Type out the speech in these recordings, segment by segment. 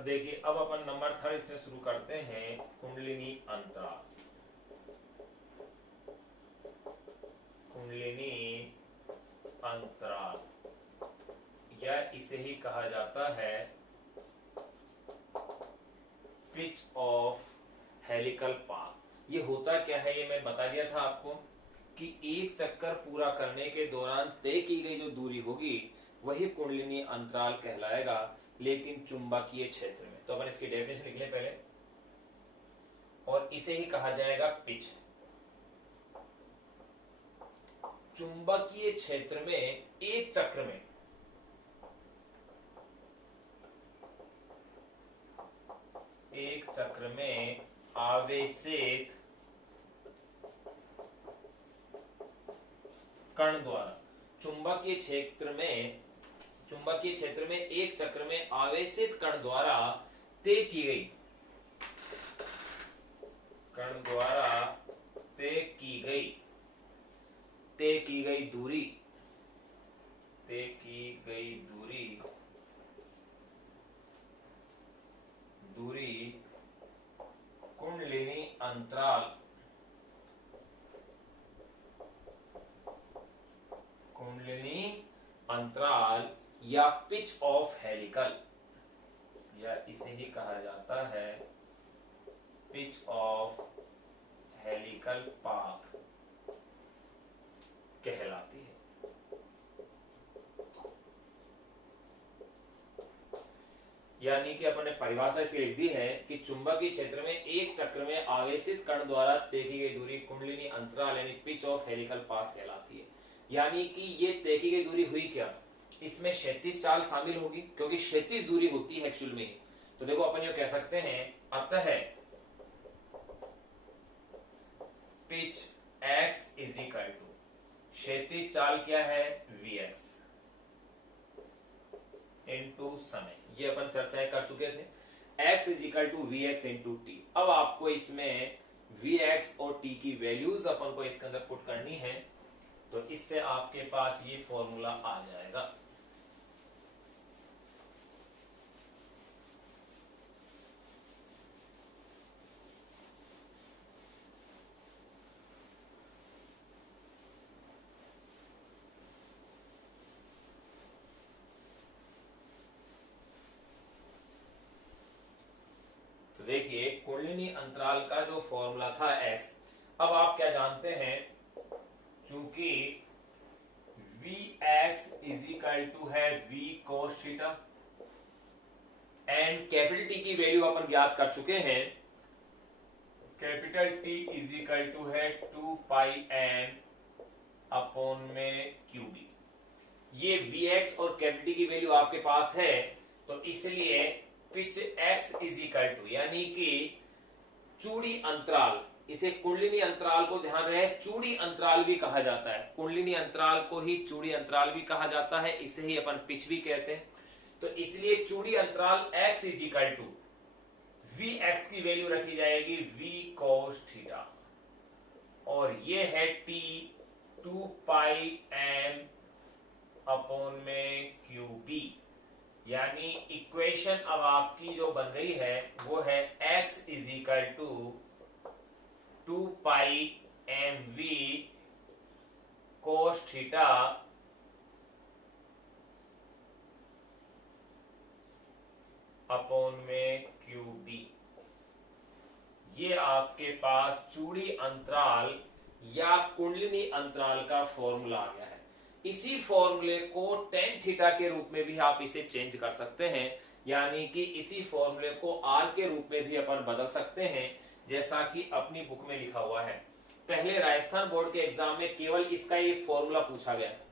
तो देखिए अब अपन नंबर 3 से शुरू करते हैं, कुंडलिनी अंतराल। कुंडलिनी अंतराल या इसे ही कहा जाता है पिच ऑफ हेलिकल पाथ। ये होता क्या है, ये मैं बता दिया था आपको कि एक चक्कर पूरा करने के दौरान तय की गई जो दूरी होगी वही कुंडलिनी अंतराल कहलाएगा, लेकिन चुंबकीय क्षेत्र में। तो अपन इसकी डेफिनेशन लिख लें पहले, और इसे ही कहा जाएगा पिच। चुंबकीय क्षेत्र में एक चक्र में आवेशित कण द्वारा, चुंबकीय क्षेत्र में एक चक्र में आवेशित कण द्वारा तय की गई दूरी कुंडलिनी अंतराल या पिच ऑफ हेलिकल, या इसे ही कहा जाता है पिच ऑफ हेलिकल पाथ कहलाती है। यानी कि अपन ने परिभाषा इसकी लिख दी है कि चुंबकीय क्षेत्र में एक चक्र में आवेशित कण द्वारा तय की गई दूरी कुंडलिनी अंतराल यानी पिच ऑफ हेलिकल पाथ कहलाती है। यानी कि ये तय की गई दूरी हुई क्या, इसमें क्षैतिज चाल शामिल होगी, क्योंकि क्षैतिज दूरी होती है एक्चुअल में। तो देखो अपन ये कह सकते हैं, अतः pitch x is equal to, क्षैतिज चाल क्या है vx इनटू समय, ये अपन चर्चाएं कर चुके थे। x is equal to vx into t। अब आपको इसमें vx और t की वैल्यूज अपन को इसके अंदर पुट करनी है, तो इससे आपके पास ये फॉर्मूला आ जाएगा। तो देखिए कुंडलिनी अंतराल का जो फॉर्मूला था x, अब आप क्या जानते हैं, चूंकि Vx इज इक्वल टू है V cos theta and capital T की वैल्यू अपन ज्ञात कर चुके हैं, capital T is equal to है 2 पाई m अपॉन में QB। ये Vx और कैपिटल T की वैल्यू आपके पास है, तो इसलिए pitch x is equal to, यानी कि चूड़ी अंतराल, इसे कुंडलिनी अंतराल को ध्यान रहे चूड़ी अंतराल भी कहा जाता है, कुंडलिनी अंतराल को ही चूड़ी अंतराल भी कहा जाता है, इसे ही अपन पिच भी कहते हैं। तो इसलिए चूड़ी अंतराल x is equal to Vx की वैल्यू रखी जाएगी V cos थीटा, और ये है T 2 पाई m अपॉन में QB। यानी इक्वेशन अब आपकी जो बन गई है वो है x is equal to 2 pi mv cos theta upon में QB। ये आपके पास चूड़ी अंतराल या कुंडलिनी अंतराल का फॉर्मूला आ गया है। इसी फॉर्मूले को tan थीटा के रूप में भी आप इसे चेंज कर सकते हैं, यानी कि इसी फॉर्मूले को r के रूप में भी अपन बदल सकते हैं, जैसा कि अपनी बुक में लिखा हुआ है। पहले राजस्थान बोर्ड के एग्जाम में केवल इसका ये फॉर्मूला पूछा गया था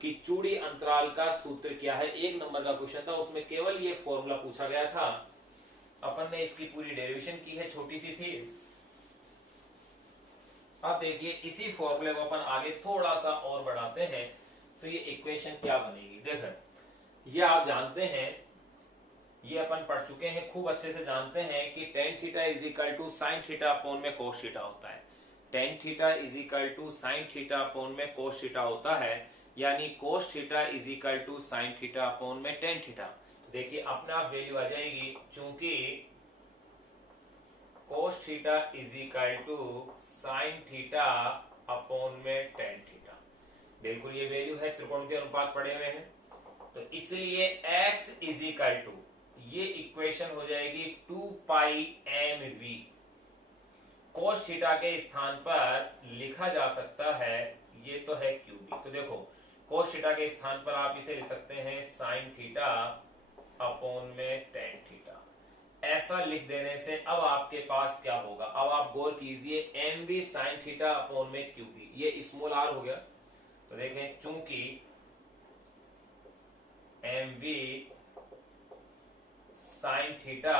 कि चूड़ी अंतराल का सूत्र क्या है, 1 नंबर का क्वेश्चन था, उसमें केवल ये फॉर्मूला पूछा गया था। अपन ने इसकी पूरी डेरिवेशन की है, छोटी सी थी। अब देखिए इसी फॉर्मूले को अपन आगे थोड़ा सा और बढ़ाते हैं, तो ये इक्वेशन क्या बनेगी। देखो ये आप जानते हैं, ये अपन पढ़ चुके हैं, खूब अच्छे से जानते हैं कि tan theta is equal to sine theta upon में कोस थीटा होता है। tan theta is equal to sine theta upon में कोस थीटा होता है, यानी cos theta is equal to sine theta upon में tan थीटा। देखिए अपने आप वैल्यू आ जाएगी, चूंकि cos theta is equal to sine theta upon में टेन थीटा। बिल्कुल ये वैल्यू है, त्रिकोणमितीय अनुपात पढ़े हुए हैं, तो इसलिए x इज इक्वल टू, ये इक्वेशन हो जाएगी 2 पाई एम वी। cos थीटा के स्थान पर लिखा जा सकता है, ये तो है क्यूबी, तो देखो cos थीटा के स्थान पर आप इसे लिख सकते हैं साइन थीटा अपॉन में टेन थीटा। ऐसा लिख देने से अब आपके पास क्या होगा, अब आप गौर कीजिए, M B sine theta upon में क्यूबी, ये स्मॉल आर हो गया। तो देखें, चूंकि M B sine theta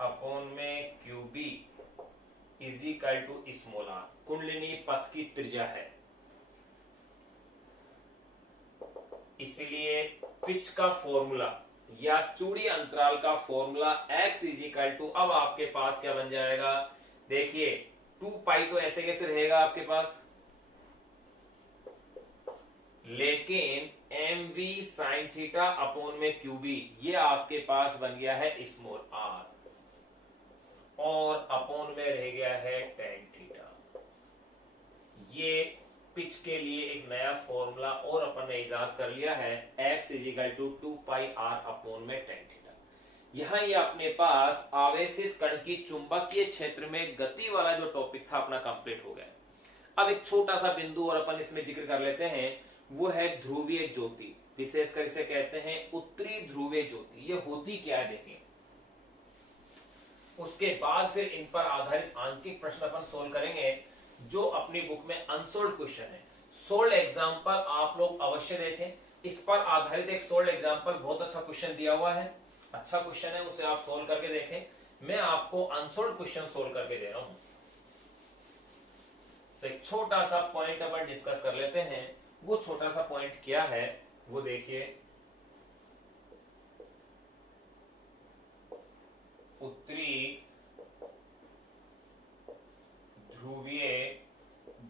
upon में QB is equal to small R, कुंडलिनी पथ की त्रिज्या है, इसलिए पिच का फॉर्मूला या चूड़ी अंतराल का formula x is equal to, अब आपके पास क्या बन जाएगा, देखिए 2 पाई तो ऐसे कैसे रहेगा आपके पास, लेकिन M V sine theta upon में क्यूबी, ये आपके पास बन गया है स्मॉल आर, और अपॉन में रह गया है टेन थीटा। ये पिच के लिए एक नया फॉर्मूला और अपन ने इजाद कर लिया है, x is equal to 2 pi r upon में टेन थीटा। यहां ये अपने पास आवेशित कण की चुंबकीय क्षेत्र में गति वाला जो टॉपिक था अपना कंप्लीट हो गया। अब एक छोटा सा बिंदु और अपन इसमें जिक्र कर लेते हैं, वो है ध्रुवीय ज्योति, विशेषकर इसे कहते हैं उत्तरी ध्रुवीय ज्योति। ये होती क्या है देखिए, उसके बाद फिर इन पर आधारित आंकिक प्रश्न अपन सोल्व करेंगे, जो अपनी बुक में अनसोल्ड क्वेश्चन है। सोल्ड एग्जाम्पल आप लोग अवश्य देखें, इस पर आधारित एक सोल्ड एग्जाम्पल बहुत अच्छा क्वेश्चन दिया हुआ है, अच्छा क्वेश्चन है, उसे आप सोल्व करके देखें। मैं आपको अनसोल्ड क्वेश्चन सोल्व करके दे रहा हूं। तो एक छोटा सा पॉइंट अपन डिस्कस कर लेते हैं, वो छोटा सा पॉइंट क्या है वो देखिए, उत्तरी ध्रुवीय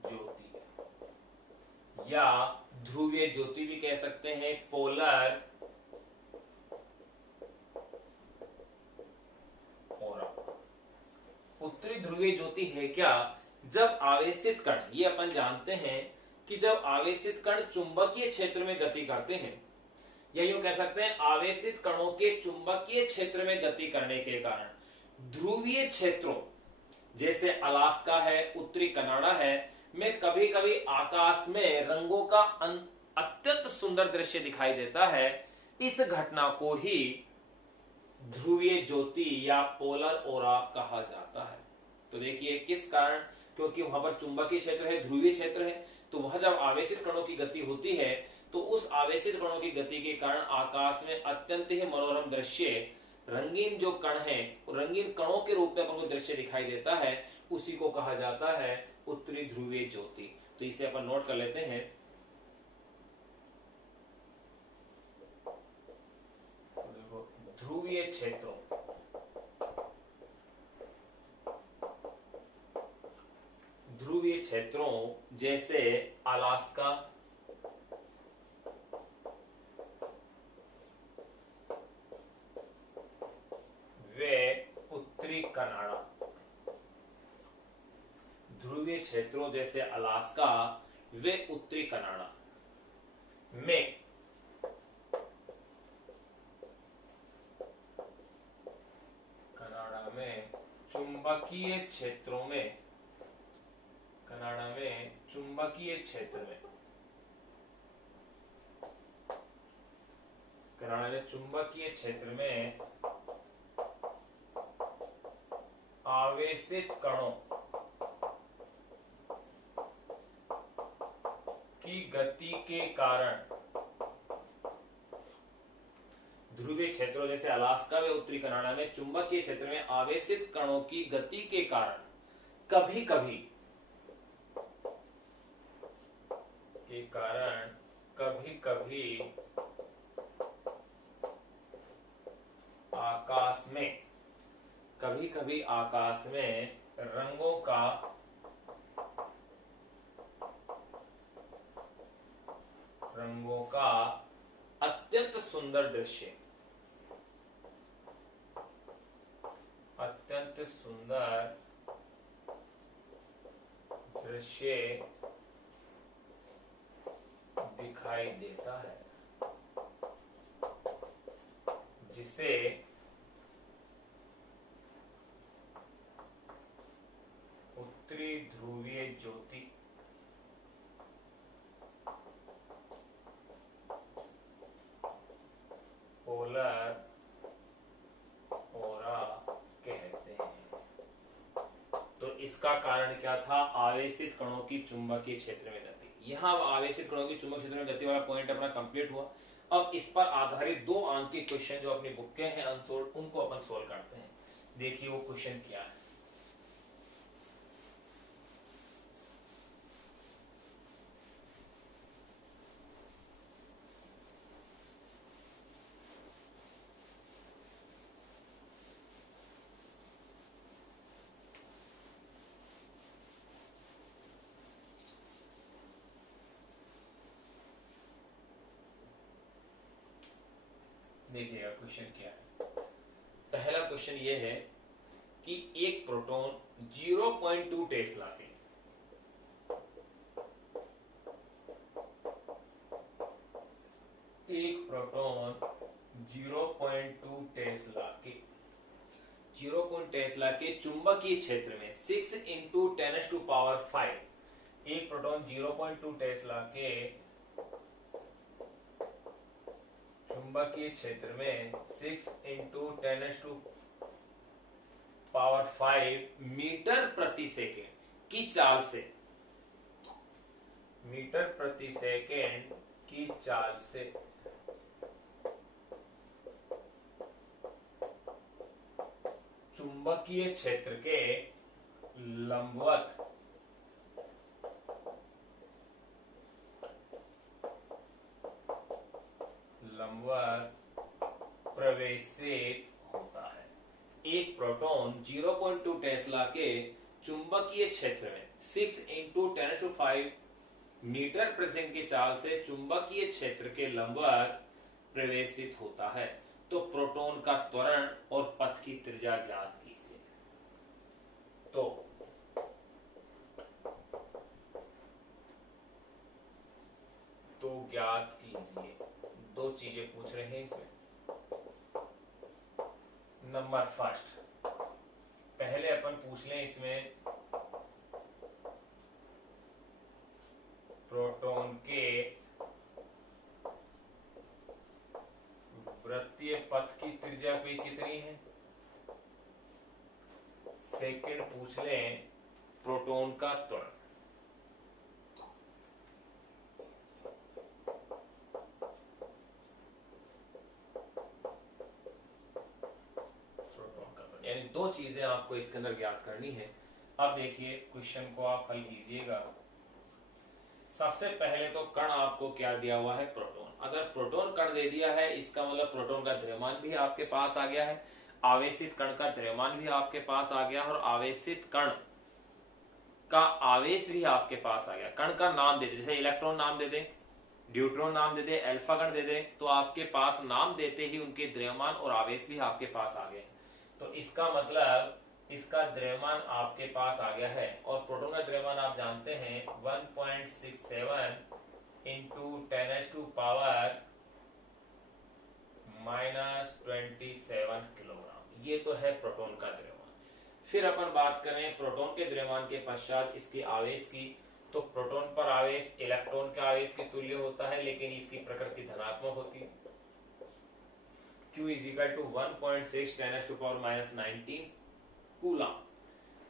ज्योति या ध्रुवीय ज्योति भी कह सकते हैं, पोलर ऑरा। उत्तरी ध्रुवीय ज्योति है क्या, जब आवेशित कण, ये अपन जानते हैं कि जब आवेशित कण चुंबकीय क्षेत्र में गति करते हैं, या यूं कह सकते हैं आवेशित कणों के चुंबकीय क्षेत्र में गति करने के कारण ध्रुवीय क्षेत्रों जैसे अलास्का है, उत्तरी कनाडा है, में कभी कभी आकाश में रंगों का अत्यंत सुंदर दृश्य दिखाई देता है। इस घटना को ही ध्रुवीय ज्योति या पोलर ऑरा कहा जाता है। तो देखिए किस कारण, क्योंकि वहां पर चुंबकीय क्षेत्र है, ध्रुवीय क्षेत्र है, तो वहां जब आवेशित कणों की गति होती है तो उस आवेशित कणों की गति के कारण आकाश में अत्यंत ही मनोरम दृश्य, रंगीन जो कण है, रंगीन कणों के रूप में अपन को दृश्य दिखाई देता है, उसी को कहा जाता है उत्तरी ध्रुवीय ज्योति। तो इसे अपन नोट कर लेते हैं। तो देखो ध्रुवीय क्षेत्रों, ध्रुवीय क्षेत्रों जैसे अलास्का, वे उत्तरी कनाडा, ध्रुवीय क्षेत्रों जैसे अलास्का वे उत्तरी कनाडा में चुंबकीय क्षेत्रों में, कनाडा में चुंबकीय क्षेत्र में, कनाडा में चुंबकीय क्षेत्र में आवेशित कणों की गति के कारण, ध्रुवीय क्षेत्रों जैसे अलास्का व उत्तरी कनाडा में चुंबकीय क्षेत्र में आवेशित कणों की गति के कारण कभी कभी आकाश में रंगों का अत्यंत सुंदर दृश्य, अत्यंत सुंदर दृश्य दिखाई देता है, जिसे उत्तरी ध्रुवीय ज्योति पोलर ऑरा कहते हैं। तो इसका कारण क्या था? आवेशित कणों की चुंबकीय क्षेत्र में गति। यहां आवेशित कणों की चुंबकीय क्षेत्र में गति वाला पॉइंट अपना कंप्लीट हुआ। अब इस पर आधारित 2 अंक के क्वेश्चन जो अपनी बुक के हैं अनसोल्ड, उनको अपन सोल्व करते हैं। देखिए वो क्वेश्चन क्या है। देखिएगा क्वेश्चन क्या है। पहला क्वेश्चन ये है कि एक प्रोटॉन 0.2 टेस्ला के एक प्रोटॉन 0.2 टेस्ला के 0. टेस्ला के चुंबकीय क्षेत्र में 6 × 10⁵ एक प्रोटॉन 0.2 टेस्ला के चुंबकीय क्षेत्र में 6 × 10⁵ मीटर प्रति सेकेंड की चाल से चुंबकीय क्षेत्र के लंबवत प्रवेशित होता है। एक प्रोटॉन 0.2 टेस्ला के चुंबकीय क्षेत्र में 6 × 10⁵ मीटर प्रति सेकंड की चाल से चुंबकीय क्षेत्र के लंबवत प्रवेशित होता है। तो प्रोटॉन का त्वरण और पथ की त्रिज्या ज्ञात कीजिए। तो ज्ञात कीजिए। 2 चीजें पूछ रहे हैं इसमें। नंबर फर्स्ट, पहले अपन पूछ लें इसमें प्रोटॉन के वृत्तीय पथ की त्रिज्या भी कितनी है। सेकंड पूछ लें प्रोटॉन का त्वरण। यानी 2 चीजें आपको इसके अंदर ज्ञात करनी है। अब देखिए क्वेश्चन को आप हल कीजिएगा। सबसे पहले तो कण आपको क्या दिया हुआ है? प्रोटॉन। अगर प्रोटॉन कण दे दिया है, इसका मतलब प्रोटॉन का द्रव्यमान भी आपके पास आ गया है, आवेशित कण का द्रव्यमान भी आपके पास आ गया, और आवेशित कण का आवेश भी आपके पास आ गया। कण का नाम दे दे, जैसे इलेक्ट्रॉन नाम दे दे, ड्यूट्रॉन नाम दे दे, अल्फा कण दे दे, तो आपके पास नाम देते ही उनके द्रव्यमान और आवेश भी आपके पास आ गए। तो इसका मतलब इसका द्रव्यमान आपके पास आ गया है। और प्रोटॉन का द्रव्यमान आप जानते हैं 1.67 × 10⁻⁻27 किलोग्राम। ये तो है प्रोटॉन का द्रव्यमान। फिर अपन बात करें प्रोटॉन के द्रव्यमान के पश्चात इसके आवेश की, तो प्रोटॉन पर आवेश इलेक्ट्रॉन के आवेश के तुल्य होता है, लेकिन इसकी प्रकृति धनात्मक होती है। Q = 1.6 10⁻⁻19 कूलम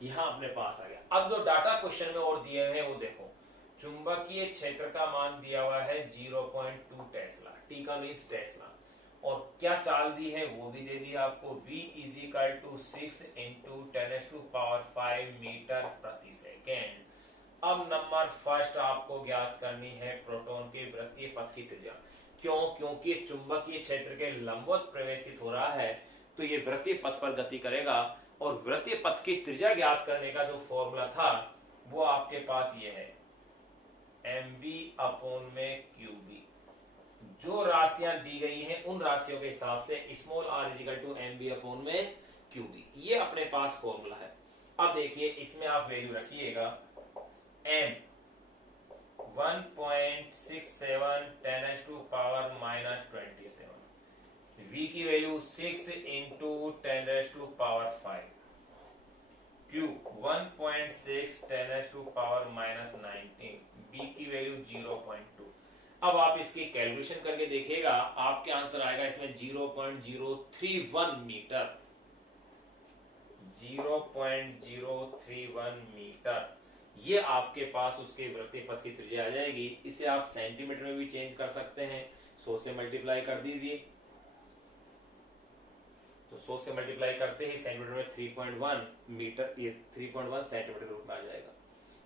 यहां अपने पास आ गया। अब जो डाटा क्वेश्चन में और दिए हैं वो देखो। चुंबकीय क्षेत्र का मान दिया हुआ है 0.2 टेस्ला, टी का मींस टेस्ला, और क्या चाल दी है वो भी दे दी आपको। V = 6 × 10⁵ मीटर प्रति सेकेंड। अब नंबर फर्स्ट आपको ज्ञात करनी है प्रोटॉन के वृत्तीय पथ की त्रिज्या। क्यों? क्योंकि चुंबकीय क्षेत्र के लंबवत प्रवेशित हो रहा है, तो ये वृत्तीय पथ पर गति करेगा। और वृत्तीय पथ की त्रिज्या ज्ञात करने का जो फॉर्मूला था वो आपके पास ये है, mv/qb। जो राशियां दी गई हैं उन राशियों के हिसाब से small r is equal to M B upon में क्यू बी, ये अपने पास फॉर्मूला है। अब देखिए इसमें आप वैल्यू रखिएगा m 1.67 10 टू पावर -27, v की value 6 into 10 to power 5, q 1.6 10 to power -19, b की वैल्यू 0.2। अब आप इसकी कैलकुलेशन करके देखिएगा, आपके आंसर आएगा इसमें 0.031 मीटर, 0.031 मीटर। ये आपके पास उसके वृत्तीय पथ की त्रिज्या आ जाएगी। इसे आप सेंटीमीटर में भी चेंज कर सकते हैं, 100 से मल्टीप्लाई कर दीजिए, तो 100 से मल्टीप्लाई करते ही सेंटीमीटर में 3.1 मीटर, ये 3.1 सेंटीमीटर रूप में आ जाएगा।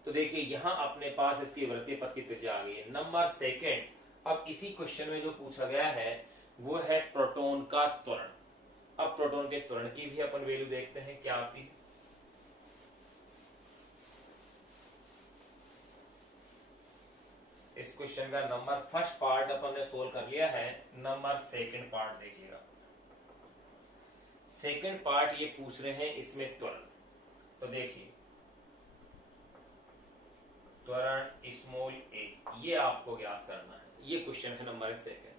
तो देखिए यहां अपने पास इसकी वृत्तीय पथ की त्रिज्या आ गई है। नंबर सेकंड, अब इसी क्वेश्चन में जो पूछा गया है वो है प्रोटॉन का त्वरण। अब प्रोटॉन के त्वरण की भी अपन वैल्यू देखते हैं क्या आती है। इस क्वेश्चन का नंबर फर्स्ट पार्ट अपन ने सोल्व कर लिया है, नंबर सेकंड पार्ट देखिएगा। सेकंड पार्ट ये पूछ रहे हैं इसमें त्वरण, तो देखिए त्वरण स्मॉल a, ये आपको ज्ञात करना है, ये क्वेश्चन है नंबर सेकंड।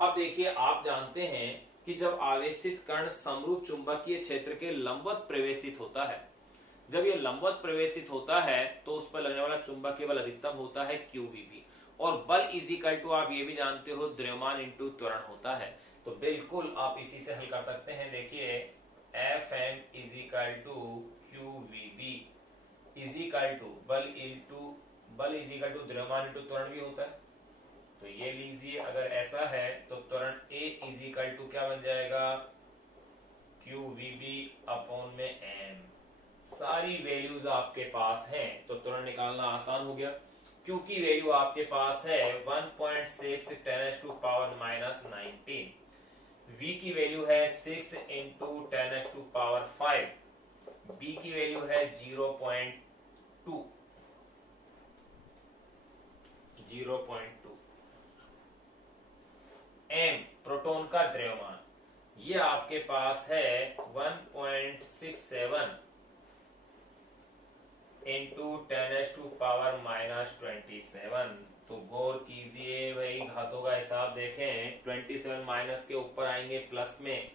अब देखिए आप जानते हैं कि जब आवेशित कण समरूप चुंबकीय क्षेत्र के लंबवत प्रवेशित होता है, जब ये लंबवत प्रवेशित होता है तो उस पर लगने वाला चुंबकीय बल अधिकतम होता है QBB, और बल इजिकल टू आप ये भी जानते हो द्रव्यमान इंटू त्वरण होता है। तो बिल्कुल आप इसी से हल कर सकते हैं। देखिए Fm is equal to QVB is equal to बल इजिकल टू द्रव्यमान इंटू त्वरण भी होता है, तो ये लीजिए। अगर ऐसा है तो त्वरण A इजिकल टू क्या बन जाएगा, QVB अपॉन में m। सारी वैल्यूज आपके पास हैं तो त्वरण निकालना आसान हो गया। Q की वैल्यू आपके पास है 1.6 10 टू पावर -19, V की वैल्यू है 6 इंटू 10 टू पावर 5, B की वैल्यू है 0.2, m प्रोटॉन का द्रव्यमान, ये आपके पास है 1.67 इंटू 10 टू पावर -27। तो गौर कीजिए भाई, घातों का हिसाब देखें, 27 माइनस के ऊपर आएंगे प्लस में,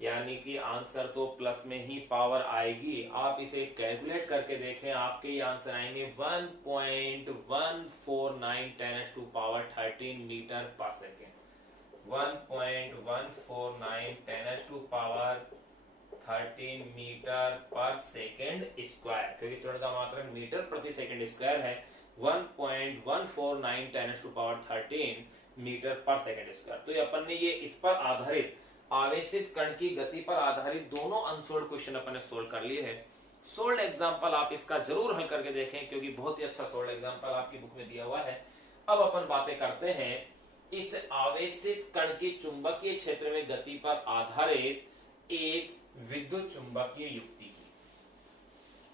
यानी कि आंसर तो प्लस में ही पावर आएगी। आप इसे कैलकुलेट करके देखें, आपके ये आंसर आएंगे 1.149 10 टू पावर 13 मीटर पर सेकेंड, 1.149 10 टू पावर 13 मीटर पर सेकेंड स्क्वायर, क्योंकि त्वरण का मात्रक मीटर प्रति सेकेंड स्क्वायर है। 1.149 10 टू पावर 13 मीटर पर सेकेंड स्क्वायर। तो ये अपन ने ये इस पर आधारित आवेशित कण की गति पर आधारित दोनों अनसोल्ड क्वेश्चन अपन ने सोल्व कर लिए हैं। सोल्ड एग्जांपल आप इसका जरूर हल करके देखें, क्योंकि बहुत ही अच्छा सोल्ड एग्जांपल आपकी बुक में दिया हुआ है। अब अपन बातें करते हैं इस आवेशित कण की चुंबकीय क्षेत्र में गति पर आधारित एक विद्युत चुंबकीय युक्ति की।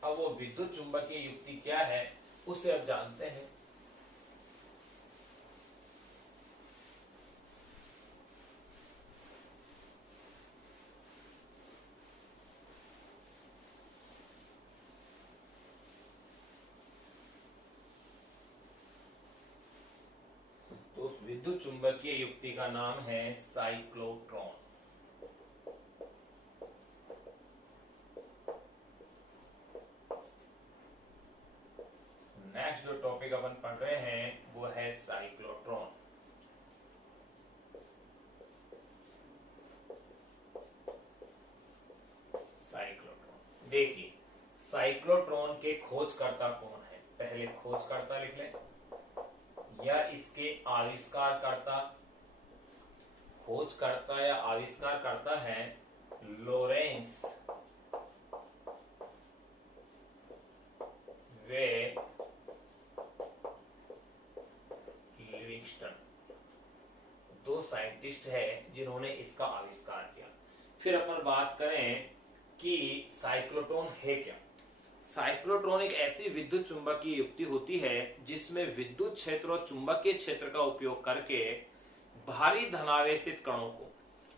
अब वो विद्युत चुंबकीय युक्ति क्या है उसे अब जानते हैं। तो उस विद्युत चुंबकीय युक्ति का नाम है साइक्लोट्रॉन। नेक्स्ट जो टॉपिक अपन पढ़ रहे हैं वो है साइक्लोट्रॉन। साइक्लोट्रॉन देखिए, साइक्लोट्रॉन के खोजकर्ता कौन है, पहले खोजकर्ता लिख लें, या इसके आविष्कारकर्ता। खोजकर्ता या आविष्कारकर्ता है लॉरेंस वे लिविंगस्टन, दो साइंटिस्ट है जिन्होंने इसका आविष्कार किया। फिर अपन बात करें कि साइक्लोट्रॉन है क्या। साइक्लोट्रॉन एक ऐसी विद्युत चुंबकीय युक्ति होती है जिसमें विद्युत क्षेत्र और चुंबकीय क्षेत्र का उपयोग करके भारी धनावेशित कणों को,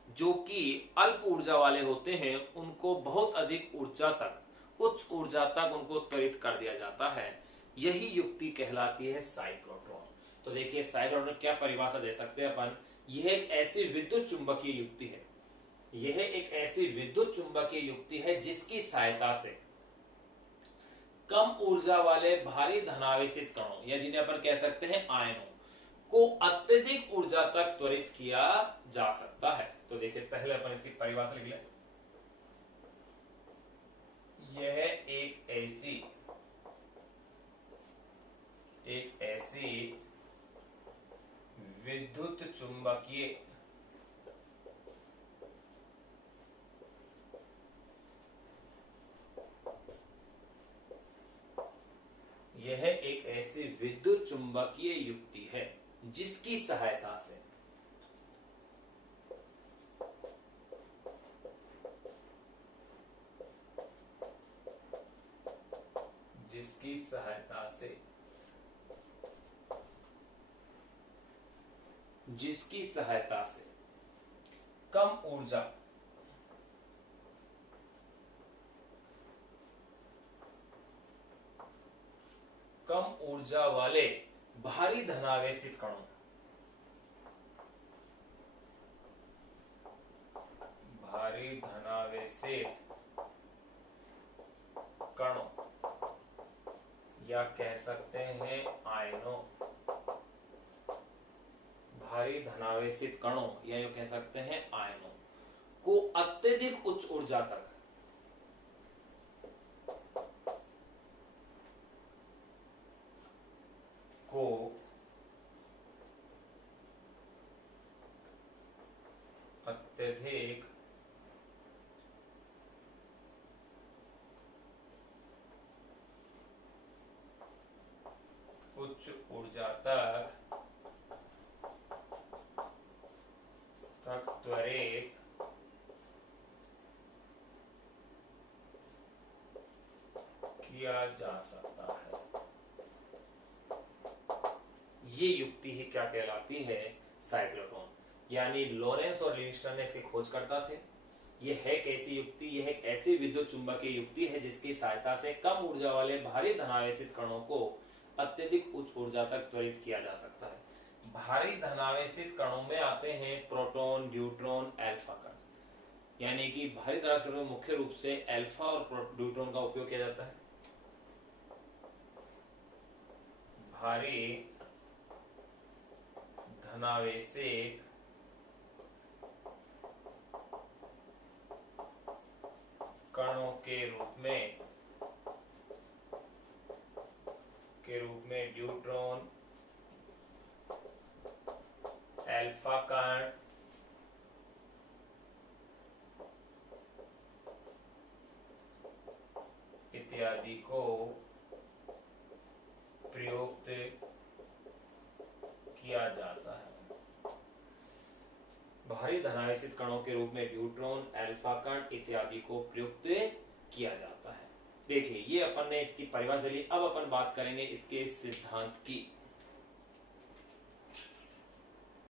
जो कि अल्प ऊर्जा वाले होते हैं, उनको बहुत अधिक ऊर्जा तक, उच्च ऊर्जा तक उनको त्वरित कर दिया जाता है। यही युक्ति कहलाती है साइक्लोट्रॉन। तो देखिए साइक्लोट्रॉन क्या परिभाषा दे सकते हैं अपन, यह एक ऐसी विद्युत चुंबकीय युक्ति है, यह एक ऐसी विद्युत चुंबकीय युक्ति है जिसकी सहायता से कम ऊर्जा वाले भारी धनावेशित कणों, या जिन्हें अपन कह सकते हैं आयनों, को अत्यधिक ऊर्जा तक त्वरित किया जा सकता है। तो देखिए पहले अपन इसकी परिभाषा लिख लें। यह एक ऐसी विद्युत चुंबकीय यह एक ऐसी विद्युत चुंबकीय युक्ति है जिसकी सहायता से जिसकी सहायता से कम ऊर्जा वाले भारी धनावेशित कणों, या कह सकते हैं आयनों, भारी धनावेशित कणों या यूं कह सकते हैं आयनों को अत्यधिक उच्च ऊर्जा तक उच्च ऊर्जा तक त्वरित किया जा सकता है। ये युक्ति ही क्या कहलाती है, साइक्लोट्रॉन। यानी लॉरेंस और लिविंगस्टन ने इसकी खोजकर्ता थे। यह है कैसी युक्ति, यह एक ऐसी विद्युत चुंबकीय युक्ति है जिसकी सहायता से कम ऊर्जा वाले भारी धनावेशित कणों को अत्यधिक उच्च ऊर्जा तक त्वरित किया जा सकता है। भारी धनावेशित कणों में आते हैं प्रोटॉन, न्यूट्रॉन, अल्फा कण। यानी कि भारी धनावेशित कणों में मुख्य रूप से अल्फा और न्यूट्रॉन का उपयोग किया जाता है। भारी धनावेशित कणों के रूप में न्यूट्रॉन, अल्फा कण, इत्यादि को प्रयुक्त किया जाता है। भारी धनावेशित कणों के रूप में न्यूट्रॉन, अल्फा कण इत्यादि को प्रयुक्त किया जाता है। देखिए ये अपन ने इसकी परिभाषा ली। अब अपन बात करेंगे इसके सिद्धांत की।